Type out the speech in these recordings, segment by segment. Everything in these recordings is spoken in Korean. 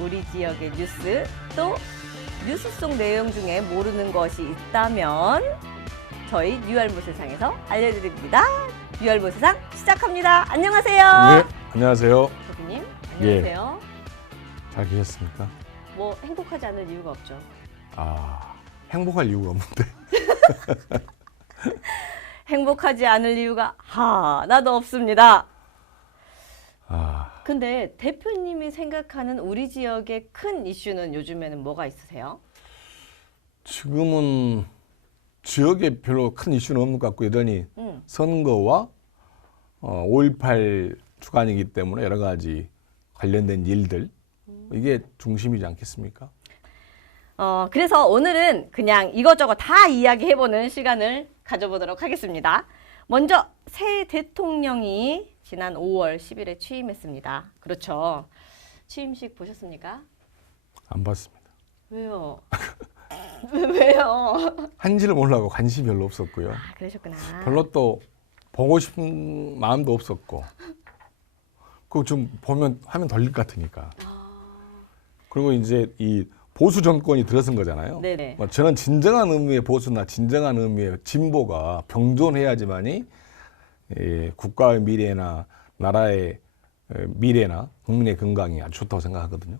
우리 지역의 뉴스, 또 뉴스 속 내용 중에 모르는 것이 있다면 저희 뉴알못세상에서 알려드립니다. 뉴알못세상 시작합니다. 안녕하세요. 네, 안녕하세요. 대표님, 안녕하세요. 잘 계셨습니까? 뭐 행복하지 않을 이유가 없죠. 행복할 이유가 없는데. 행복하지 않을 이유가 하나도 없습니다. 근데 대표님이 생각하는 우리 지역의 큰 이슈는 요즘에는 뭐가 있으세요? 지금은 지역에 별로 큰 이슈는 없는 것 같고 여전히 선거와 5.18 주간이기 때문에 여러 가지 관련된 일들 이게 중심이지 않겠습니까? 그래서 오늘은 그냥 이것저것 다 이야기해보는 시간을 가져보도록 하겠습니다. 먼저 새 대통령이 지난 5월 10일에 취임했습니다. 그렇죠. 취임식 보셨습니까? 안 봤습니다. 왜요? 왜요? 한지를 몰라고 관심이 별로 없었고요. 그러셨구나. 별로 또 보고 싶은 마음도 없었고 그거 좀 보면 화면 돌릴 것 같으니까. 그리고 이제 이 보수 정권이 들어선 거잖아요. 네네. 저는 진정한 의미의 보수나 진정한 의미의 진보가 병존해야지만이 국가의 미래나 나라의 미래나 국민의 건강이 아주 좋다고 생각하거든요.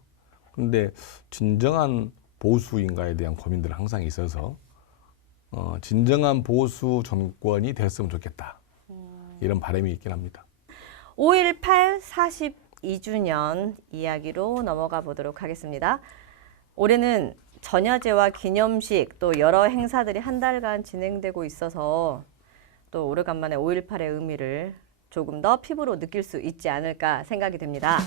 그런데 진정한 보수인가에 대한 고민들은 항상 있어서 진정한 보수 정권이 됐으면 좋겠다. 이런 바람이 있긴 합니다. 5.18 42주년 이야기로 넘어가 보도록 하겠습니다. 올해는 전야제와 기념식 또 여러 행사들이 한 달간 진행되고 있어서 또 오래간만에 5.18의 의미를 조금 더 피부로 느낄 수 있지 않을까 생각이 됩니다.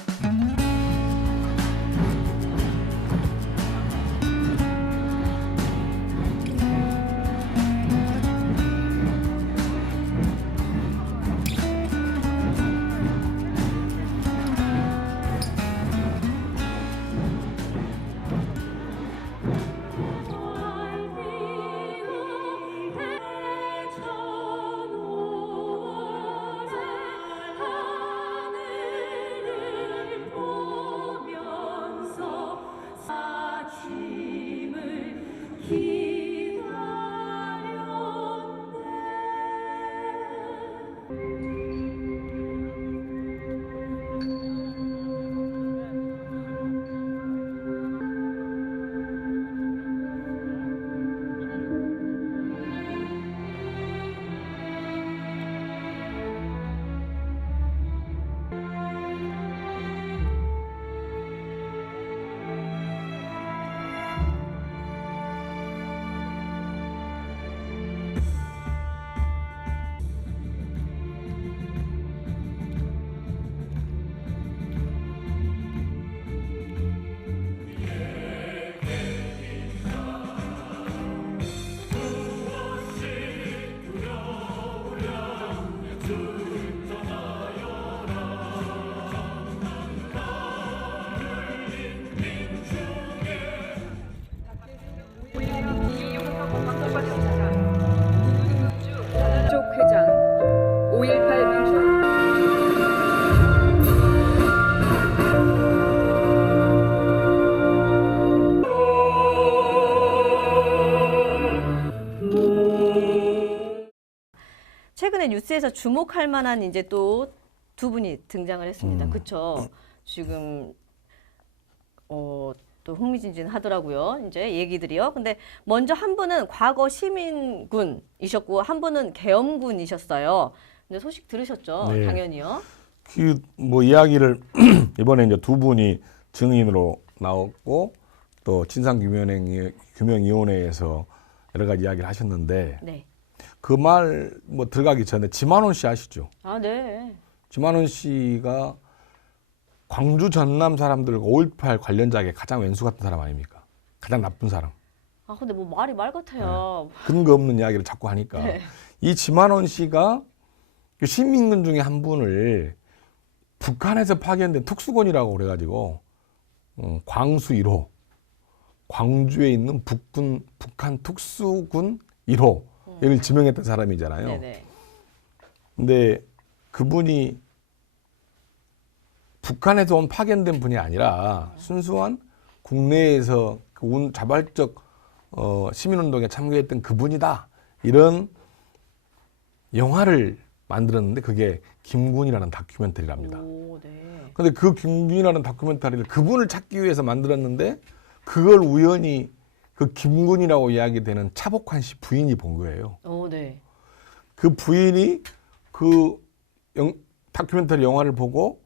회장 5.18 민주화 최근에 뉴스에서 주목할 만한 이제 또 두 분이 등장을 했습니다. 그렇죠? 지금 또 흥미진진하더라고요. 이제 얘기들이요. 근데 먼저 한 분은 과거 시민군이셨고 한 분은 계엄군이셨어요. 근데 소식 들으셨죠? 네. 당연히요. 그 뭐 이야기를 이번에 이제 두 분이 증인으로 나왔고 또 진상규명위원회에서 여러 가지 이야기를 하셨는데 네. 그 말 뭐 들어가기 전에 지만원 씨 아시죠? 네. 지만원 씨가 광주 전남 사람들 5.18 관련자에게 가장 왼수 같은 사람 아닙니까? 가장 나쁜 사람. 근데 뭐 말이 말 같아요. 근거 없는 이야기를 자꾸 하니까. 네. 이 지만원 씨가 시민군 중에 한 분을 북한에서 파견된 특수군이라고 그래가지고 광수 1호, 광주에 있는 북한 특수군 1호를 지명했던 사람이잖아요. 네네. 근데 그분이 북한에서 온 파견된 분이 아니라 순수한 국내에서 그 자발적 시민운동에 참가했던 그분이다. 이런 영화를 만들었는데 그게 김군이라는 다큐멘터리랍니다. 오, 네. 근데 그 김군이라는 다큐멘터리를 그분을 찾기 위해서 만들었는데 그걸 우연히 그 김군이라고 이야기되는 차복환 씨 부인이 본 거예요. 오, 네. 그 부인이 그 다큐멘터리 영화를 보고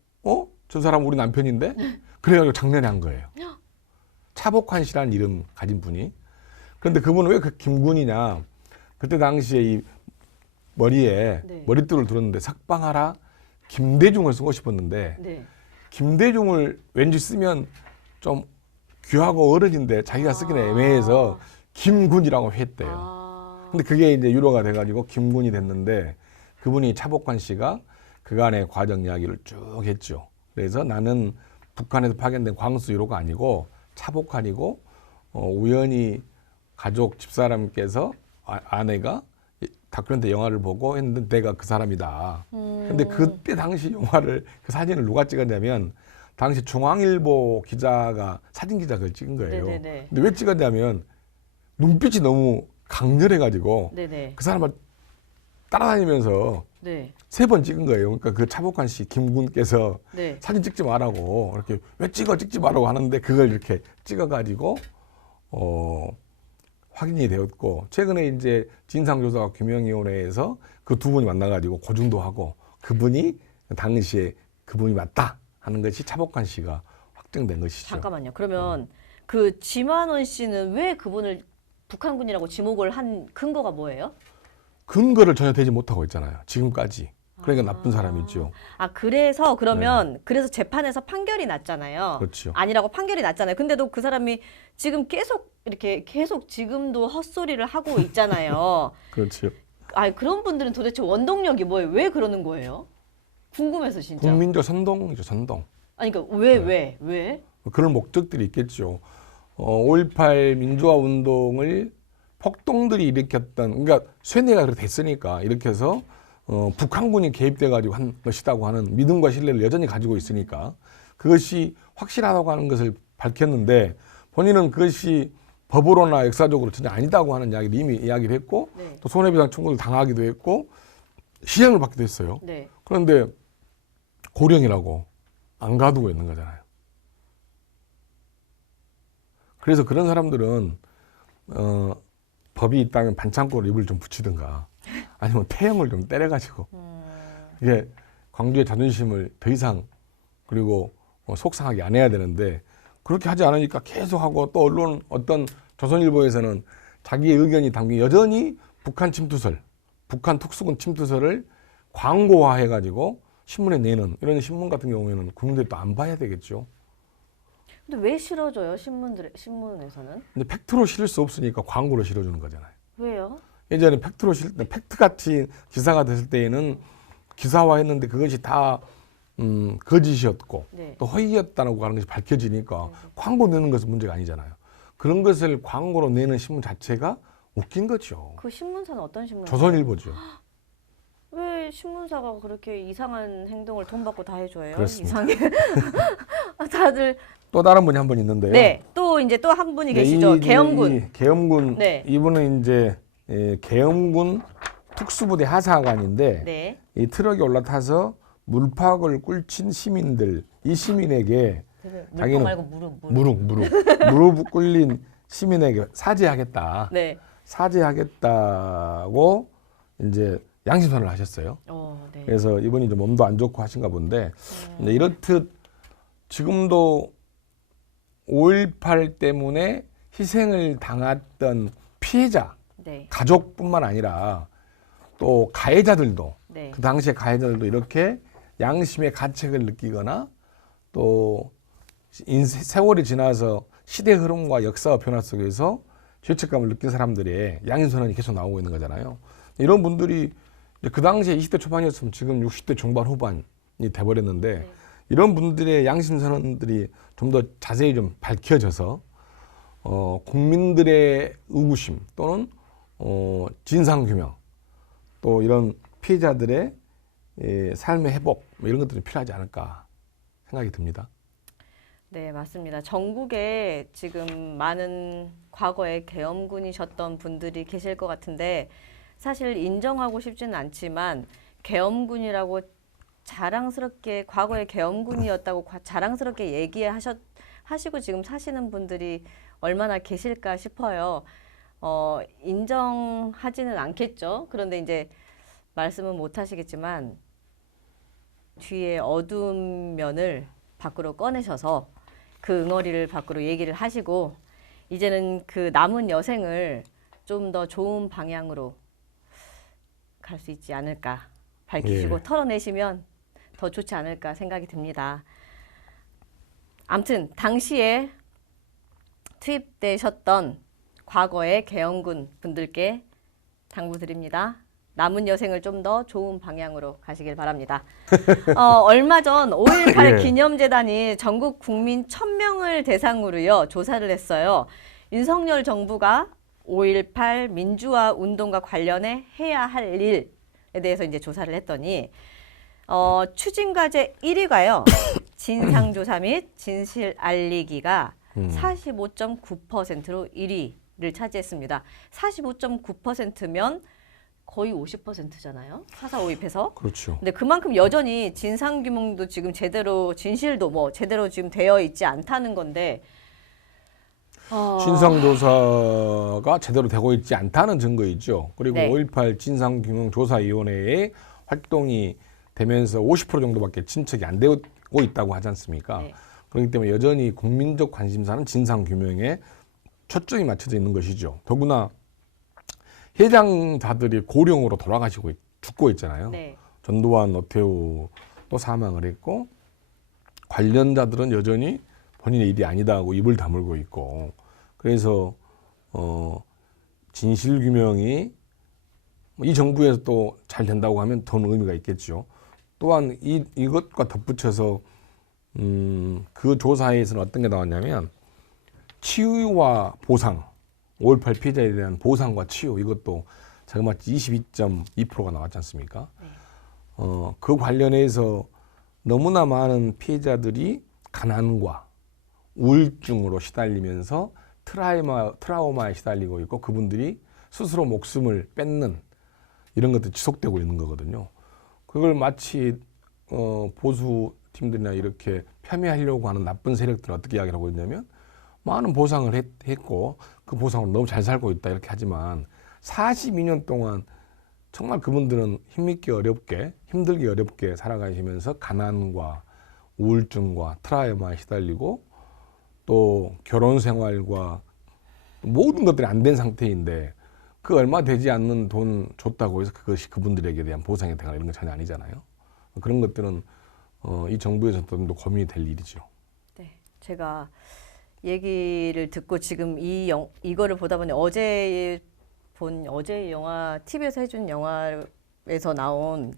저 사람 우리 남편인데? 그래가지고 장난이 한 거예요. 차복환 씨라는 이름 가진 분이. 그런데 그분은 왜 그 김군이냐. 그때 당시에 이 머리에 네. 머리띠를 들었는데 석방하라 김대중을 쓰고 싶었는데 네. 김대중을 왠지 쓰면 좀 귀하고 어른인데 자기가 쓰기는 애매해서 김군이라고 했대요. 아. 근데 그게 이제 유로가 돼가지고 김군이 됐는데 그분이 차복환 씨가 그간의 과정 이야기를 쭉 했죠. 그래서 나는 북한에서 파견된 광수 유로가 아니고 차복환이고 우연히 가족 집사람께서 아내가 다큐멘터리 영화를 보고 했는데 내가 그 사람이다. 근데 그때 당시 영화를 그 사진을 누가 찍었냐면 당시 중앙일보 기자가 사진 기자가 그걸 찍은 거예요. 네네네. 근데 왜 찍었냐면 눈빛이 너무 강렬해가지고 네네. 그 사람을 따라다니면서 네. 3번 찍은 거예요. 그러니까 그 차복환 씨 김군께서 네. 사진 찍지 말라고 이렇게 왜 찍지 말라고 하는데 그걸 이렇게 찍어가지고 확인이 되었고 최근에 이제 진상조사 규명위원회에서 그 두 분이 만나가지고 고증도 하고 그분이 당시에 그분이 맞다 하는 것이 차복환 씨가 확정된 것이죠. 잠깐만요. 그러면 그 지만원 씨는 왜 그분을 북한군이라고 지목을 한 근거가 뭐예요? 근거를 전혀 대지 못하고 있잖아요. 지금까지. 그러니까 나쁜 사람이죠. 아, 그래서 그러면 그래서 재판에서 판결이 났잖아요. 그렇죠. 아니라고 판결이 났잖아요. 근데도 그 사람이 지금 계속 지금도 헛소리를 하고 있잖아요. 그렇죠. 아, 그런 분들은 도대체 원동력이 뭐예요? 왜 그러는 거예요? 궁금해서 진짜. 국민적 선동이죠, 선동. 아니 그러니까 왜? 그런 목적들이 있겠죠. 5.18 민주화 운동을 폭동들이 일으켰던, 그러니까 쇠뇌가 그렇게 됐으니까 이렇게 해서 북한군이 개입돼가지고 한 것이라고 하는 믿음과 신뢰를 여전히 가지고 있으니까 그것이 확실하다고 하는 것을 밝혔는데 본인은 그것이 법으로나 역사적으로 전혀 아니다고 하는 이야기를 이미 이야기를 했고 네. 또 손해배상 청구를 당하기도 했고 시행을 받기도 했어요. 네. 그런데 고령이라고 안 가두고 있는 거잖아요. 그래서 그런 사람들은 법이 있다면 반창고를 입을 좀 붙이든가 아니면 태형을 좀 때려가지고 이게 광주의 자존심을 더 이상 그리고 속상하게 안 해야 되는데 그렇게 하지 않으니까 계속하고 또 언론 어떤 조선일보에서는 자기의 의견이 담긴 여전히 북한 침투설, 북한 특수군 침투설을 광고화해가지고 신문에 내는 이런 신문 같은 경우에는 국민들이 또 안 봐야 되겠죠. 근데 왜 실어줘요? 신문에서는? 근데 팩트로 실을 수 없으니까 광고로 실어주는 거잖아요. 왜요? 예전에 팩트로 실 때 팩트같이 기사가 됐을 때에는 기사화했는데 그것이 다 거짓이었고 네. 또 허위였다고 하는 것이 밝혀지니까 광고 내는 것은 문제가 아니잖아요. 그런 것을 광고로 내는 신문 자체가 웃긴 거죠. 그 신문사는 어떤 신문사? 조선일보죠. 왜 신문사가 그렇게 이상한 행동을 돈 받고 다 해줘요? 그렇습니다. 이상해. 다들 또 다른 분이 한 분 있는데요. 네. 또 이제 또 한 분이 네, 계시죠. 계엄군. 이 계엄군 네. 이분은 이제 계엄군 특수부대 하사관인데 네. 이 트럭에 올라타서 물팍을 꿇친 시민들 이 시민에게 자기는 말고 무릎. 무릎 꿇린 시민에게 사죄하겠다. 네. 사죄하겠다고 이제 양심선언을 하셨어요. 네. 그래서 이분이 이제 몸도 안 좋고 하신가 본데 근데 이렇듯 지금도 5.18 때문에 희생을 당했던 피해자 네. 가족뿐만 아니라 또 가해자들도 네. 그 당시에 가해자들도 이렇게 양심의 가책을 느끼거나 또 세월이 지나서 시대 흐름과 역사와 변화 속에서 죄책감을 느낀 사람들의 양심선언이 계속 나오고 있는 거잖아요. 이런 분들이 그 당시에 20대 초반이었으면 지금 60대 중반 후반이 돼버렸는데 네. 이런 분들의 양심선언들이 좀 더 자세히 좀 밝혀져서 국민들의 의구심 또는 진상규명 또 이런 피해자들의 삶의 회복 뭐 이런 것들이 필요하지 않을까 생각이 듭니다. 네, 맞습니다. 전국에 지금 많은 과거에 계엄군이셨던 분들이 계실 것 같은데 사실 인정하고 싶지는 않지만 계엄군이라고 자랑스럽게 과거에 계엄군이었다고 자랑스럽게 하시고 지금 사시는 분들이 얼마나 계실까 싶어요. 인정하지는 않겠죠. 그런데 이제 말씀은 못 하시겠지만 뒤에 어두운 면을 밖으로 꺼내셔서 그 응어리를 밖으로 얘기를 하시고 이제는 그 남은 여생을 좀 더 좋은 방향으로 갈 수 있지 않을까 밝히시고 예. 털어내시면 더 좋지 않을까 생각이 듭니다. 아무튼 당시에 투입되셨던 과거의 계엄군 분들께 당부드립니다. 남은 여생을 좀 더 좋은 방향으로 가시길 바랍니다. 얼마 전 5.18 예. 기념재단이 전국 국민 1,000명을 대상으로요 조사를 했어요. 윤석열 정부가 5.18 민주화 운동과 관련해 해야 할 일에 대해서 이제 조사를 했더니 추진 과제 1위가요 진상조사 및 진실 알리기가 45.9%로 1위를 차지했습니다. 45.9%면 거의 50%잖아요. 4.4 5입해서. 그렇죠. 근데 그만큼 여전히 진상 규명도 지금 제대로 진실도 뭐 제대로 지금 되어 있지 않다는 건데 진상조사가 제대로 되고 있지 않다는 증거이죠. 그리고 네. 5.18 진상규명조사위원회의 활동이 되면서 50% 정도밖에 진척이 안 되고 있다고 하지 않습니까? 네. 그렇기 때문에 여전히 국민적 관심사는 진상규명에 초점이 맞춰져 있는 것이죠. 더구나 해당자들이 고령으로 돌아가시고 죽고 있잖아요. 네. 전두환, 노태우 또 사망을 했고 관련자들은 여전히 본인의 일이 아니다 하고 입을 다물고 있고 그래서 진실 규명이 이 정부에서 또 잘 된다고 하면 더 의미가 있겠죠. 또한 이것과 덧붙여서 그 조사에서는 어떤 게 나왔냐면 치유와 보상 5.18 피해자에 대한 보상과 치유 이것도 자그마치 22.2%가 나왔지 않습니까? 네. 그 관련해서 너무나 많은 피해자들이 가난과 우울증으로 시달리면서 트라우마에 시달리고 있고 그분들이 스스로 목숨을 뺏는 이런 것들이 지속되고 있는 거거든요. 그걸 마치 보수 팀들이나 이렇게 폄훼하려고 하는 나쁜 세력들은 어떻게 이야기를 하고 있냐면 많은 보상을 했고 그 보상으로 너무 잘 살고 있다 이렇게 하지만 42년 동안 정말 그분들은 힘들게 어렵게 살아가시면서 가난과 우울증과 트라우마에 시달리고 또 결혼 생활과 모든 것들이 안 된 상태인데 그 얼마 되지 않는 돈 줬다고 해서 그것이 그분들에게 대한 보상이 되거나 이런 건 전혀 아니잖아요. 그런 것들은 이 정부에서 좀 더 고민이 될 일이죠. 네. 제가 얘기를 듣고 지금 이거를 보다 보니 어제 영화 TV에서 해준 영화에서 나온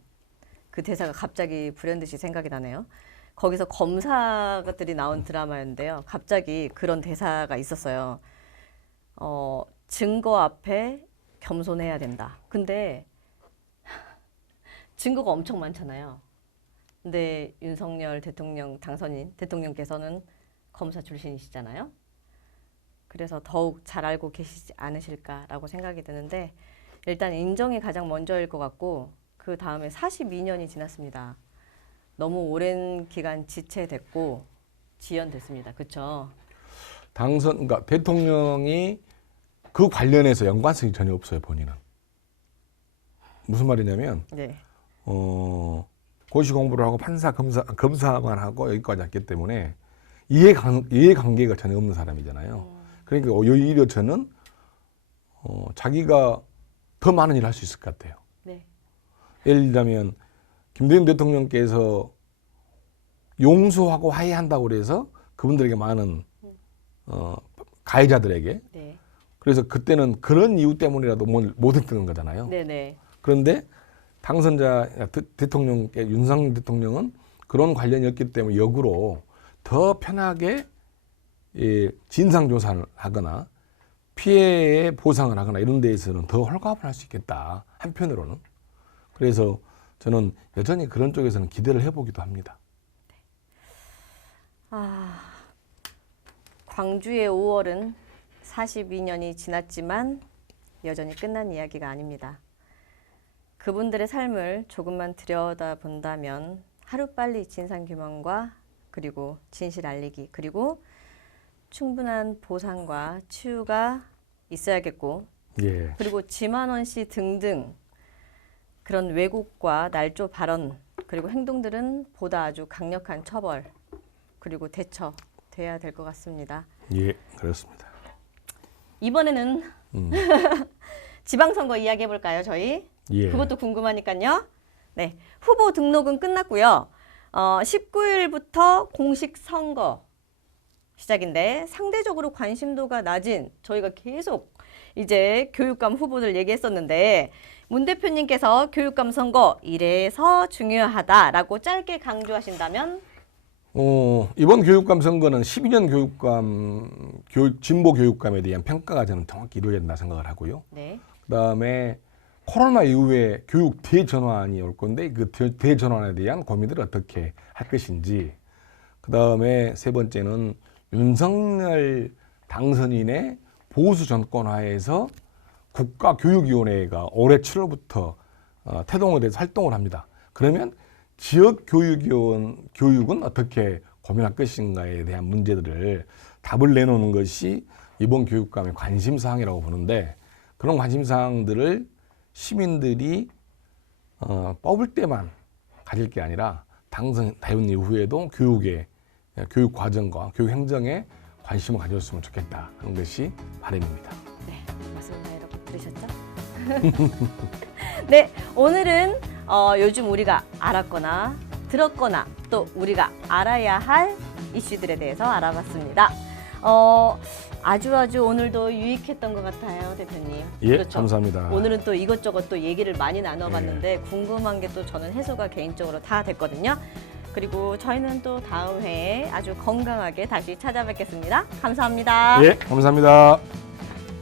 그 대사가 갑자기 불현듯이 생각이 나네요. 거기서 검사들이 나온 드라마였는데요. 갑자기 그런 대사가 있었어요. 증거 앞에 겸손해야 된다. 근데 증거가 엄청 많잖아요. 근데 윤석열 대통령 당선인 대통령께서는 검사 출신이시잖아요. 그래서 더욱 잘 알고 계시지 않으실까라고 생각이 드는데 일단 인정이 가장 먼저일 것 같고 그 다음에 42년이 지났습니다. 너무 오랜 기간 지체됐고 지연됐습니다. 그렇죠? 그러니까 대통령이 그 관련해서 연관성이 전혀 없어요, 본인은. 무슨 말이냐면 네. 고시 공부를 하고 판사, 검사만 하고 여기까지 왔기 때문에 이해관계가 전혀 없는 사람이잖아요. 그러니까 오히려 저는 자기가 더 많은 일을 할 수 있을 것 같아요. 네. 예를 들자면 김대중 대통령께서 용서하고 화해한다고 그래서 그분들에게 많은 가해자들에게 네. 그래서 그때는 그런 이유 때문이라도 못했던 거잖아요. 네네. 그런데 당선자 윤석열 대통령은 그런 관련이 없기 때문에 역으로 더 편하게 진상조사를 하거나 피해의 보상을 하거나 이런 데에서는 더 홀가분할 할 수 있겠다. 한편으로는. 그래서 저는 여전히 그런 쪽에서는 기대를 해보기도 합니다. 광주의 5월은 42년이 지났지만 여전히 끝난 이야기가 아닙니다. 그분들의 삶을 조금만 들여다본다면 하루빨리 진상규명과 그리고 진실 알리기 그리고 충분한 보상과 치유가 있어야겠고 예. 그리고 지만원 씨 등등 그런 왜곡과 날조 발언 그리고 행동들은 보다 아주 강력한 처벌 그리고 대처돼야 될 것 같습니다. 예, 그렇습니다. 이번에는 지방선거 이야기해 볼까요, 저희? 예. 그것도 궁금하니까요. 네, 후보 등록은 끝났고요. 19일부터 공식 선거 시작인데 상대적으로 관심도가 낮은 저희가 계속 이제 교육감 후보들 얘기했었는데 문 대표님께서 교육감 선거 이래서 중요하다라고 짧게 강조하신다면 이번 교육감 선거는 12년 진보 교육감에 대한 평가가 저는 정확히 이루어진다 생각을 하고요. 네. 그다음에 코로나 이후에 교육 대전환이 올 건데 그 대전환에 대한 고민들을 어떻게 할 것인지 그다음에 세 번째는 윤석열 당선인의 보수 정권 하에서 국가교육위원회가 올해 7월부터 태동에 대해서 활동을 합니다. 그러면 지역 교육은 어떻게 고민할 것인가에 대한 문제들을 답을 내놓는 것이 이번 교육감의 관심사항이라고 보는데 그런 관심사항들을 시민들이 뽑을 때만 가질 게 아니라 당선 이후에도 교육 과정과 교육 행정에 관심을 가졌으면 좋겠다 하는 것이 바람입니다. 네, 맞습니다. 여러분 들으셨죠? 네, 오늘은 요즘 우리가 알았거나 들었거나 또 우리가 알아야 할 이슈들에 대해서 알아봤습니다. 아주 오늘도 유익했던 것 같아요, 대표님. 예, 감사합니다. 오늘은 또 이것저것 또 얘기를 많이 나눠봤는데 궁금한 게 또 저는 해소가 개인적으로 다 됐거든요. 그리고 저희는 또 다음 회에 아주 건강하게 다시 찾아뵙겠습니다. 감사합니다. 예, 감사합니다.